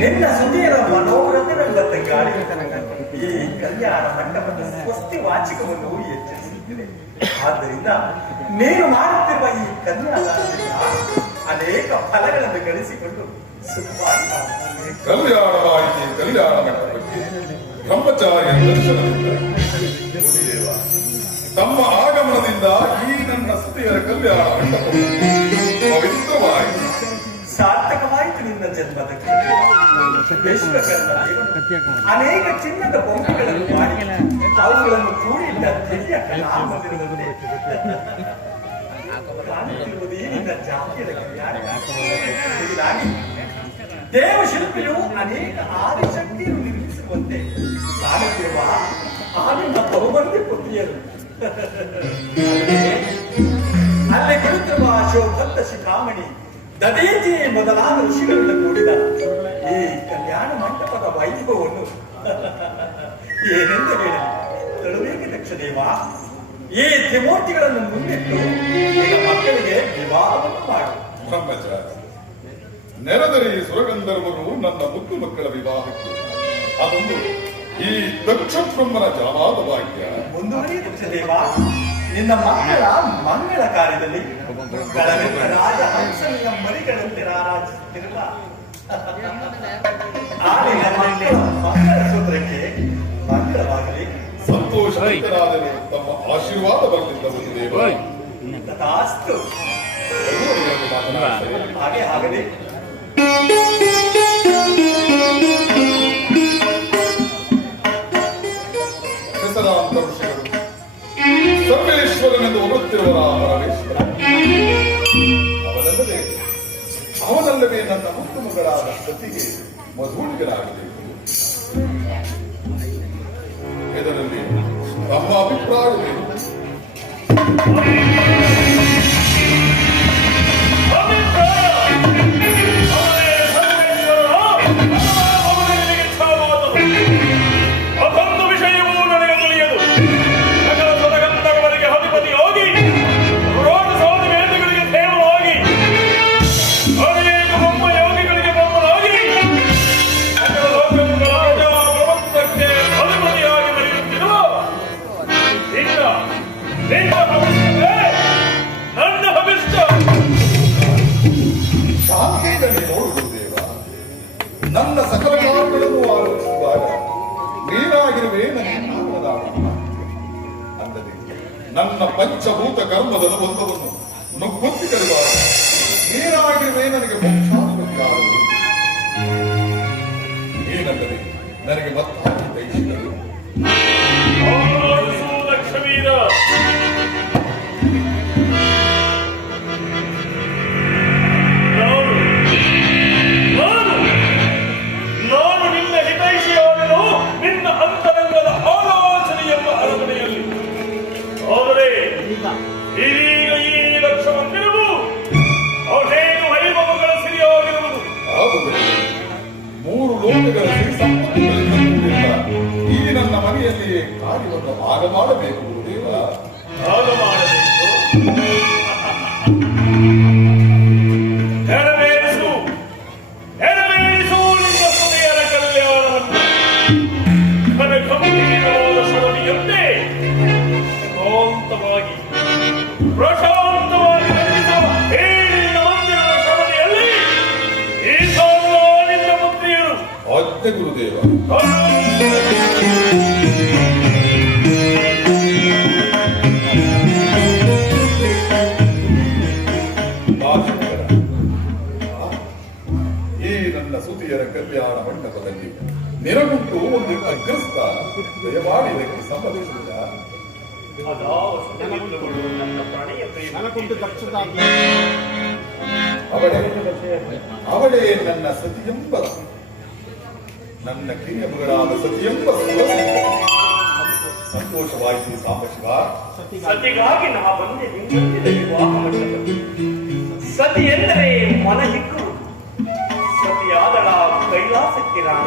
ನಿನ್ನ ಸುಧೀರ ಮನೋರಥವೆಂಬತ್ತ ಗಾಳಿ ಈ ಕಲ್ಯಾಣ ಮಂಟಪದ ಸ್ವಸ್ತಿ ವಾಚಿಕವನ್ನು ಎಚ್ಚರಿಸುತ್ತಿದೆ ಆದ್ದರಿಂದ ನೀನು ಮಾಡುತ್ತಿರುವ ಈ ಕನ್ಯಾದಾನದಿಂದ ಅನೇಕ ಫಲಗಳನ್ನು ಗಳಿಸಿಕೊಂಡು. ಕಲ್ಯಾಣವಾಯಿತೆ ಕಲ್ಯಾಣ ಮಂಟಪಕ್ಕೆ ಬ್ರಹ್ಮಚಾರ್ಯ ದರ್ಶನದಿಂದ ತಮ್ಮ ಆಗಮನದಿಂದ ಈ ನನ್ನ ಸ್ತ್ರೀಯರ ಕಲ್ಯಾಣ ಪವಿತ್ರವಾಗಿ ಪವಿತ್ರವಾಯಿತು. ಸಾರ್ಥಕವಾಯಿತು ನಿನ್ನ ಜನ್ಮದ ಅನೇಕ ಚಿನ್ನದ ಬೊಂಬೆಗಳನ್ನು ಮಾಡಿ ಅವುಗಳನ್ನು ಕೂಡಿಟ್ಟ ದಿವ್ಯ ಕಲಾಮಂದಿರದಂತೆ ದೇವಶಿಲ್ಪಿಯು ಅನೇಕ ಆದಿಶಕ್ತಿಯನ್ನು ನಿರ್ಮಿಸುವಂತೆ ಕಾಣುತ್ತಿರುವ ಆನಂದ ಬಹುಮಂದಿ ಪುತ್ರಿಯರು. ಅಲ್ಲಿ ಕುಳಿತಿರುವ ಅಶೋಕಂತ ಶಿಖಾಮಣಿ, ದದೇಜಿ ಮೊದಲಾದ ಋಷಿಗಳಿಂದ ಕೂಡಿದ ಈ ಕಲ್ಯಾಣ ಮಂಟಪದ ವೈಭವವನ್ನು ಏನೆಂದು ಹೇಳಿ. ತಡಬೇಕೆ ದಕ್ಷದೇವ? ಈ ತ್ರಿಮೂರ್ತಿಗಳನ್ನು ಮುಂದಿಟ್ಟು ನಿನ್ನ ಮಕ್ಕಳಿಗೆ ವಿವಾಹವನ್ನು ಮಾಡಿ. ಬ್ರಹ್ಮಚಾರಿ ನೆರೆದರೆ ಸುರಗಂಧರ್ವರು ನನ್ನ ಮುದ್ದು ಮಕ್ಕಳ ವಿವಾಹಕ್ಕೆ. ಅದೊಂದು ಈ ದಕ್ಷ ಬ್ರಹ್ಮನ ಜಾವಾದ ಭಾಗ್ಯ. ನಿನ್ನ ಮಕ್ಕಳ ಮಂಗಳ ಕಾರ್ಯದಲ್ಲಿ ಮರಿಗಳಂತೆ ರಾರಾಜಿಸುತ್ತಿರುವ ಆ ನಿನ್ನ ಮಕ್ಕಳ ಮಂಗಳ ಸೂತ್ರಕ್ಕೆ ಸಂತೋಷರಾದರು ತಮ್ಮ ಆಶೀರ್ವಾದ ಬರಲಿದ್ದವು ದೇವ ತಥಾಸ್ತು. ಹಾಗೆ ಆಗಲಿ. ತಮ್ಮ ಅಭಿಪ್ರಾಯವೇನು ಅದೊಂದು ವಿಷಯವೂ ನನ್ನ ಪಂಚಭೂತ ಕರ್ಮದ ಒಂದವನ್ನು ನುಗ್ಗೊತ್ತಿರುವ ನೀರಾಗಿರುವೆ ನನಗೆ ಏನಂದರೆ ನನಗೆ ಮತ್ತೆ ಲಕ್ಷ್ಮೀರ ಕಾರ್ಯವನ್ನು ಆಗ ಮಾಡಬೇಕು ಗುರುದೇವ ಆಗ ಮಾಡಬೇಕು. ನೆರವೇರಿಸು. ಸುತಿಯರ ಕಲ್ಯಾಣ ಮಂಟಪದಲ್ಲಿ ನೆರಗುಂಟು ಒಂದು ಅಗ್ರಸ್ತ ದಯಮಾಡಿ ಇದಕ್ಕೆ ಸಂಬಂಧಿಸಿದ ಅವಳೇ ಅವಳೇ ನನ್ನ ಸತಿಯೆಂಬ ನನ್ನ ಕಿರಿಯ ಮಗಳಾದ ಸತಿಯೆಂಬ. ಸಂತೋಷವಾಯಿತು ಸಾಂಬಶಿವ. ಸತಿಗಾಗಿ ನಾ ಬಂದೆ ಸತಿ ಎಂದರೆ ಮನ பார்க்கிறான்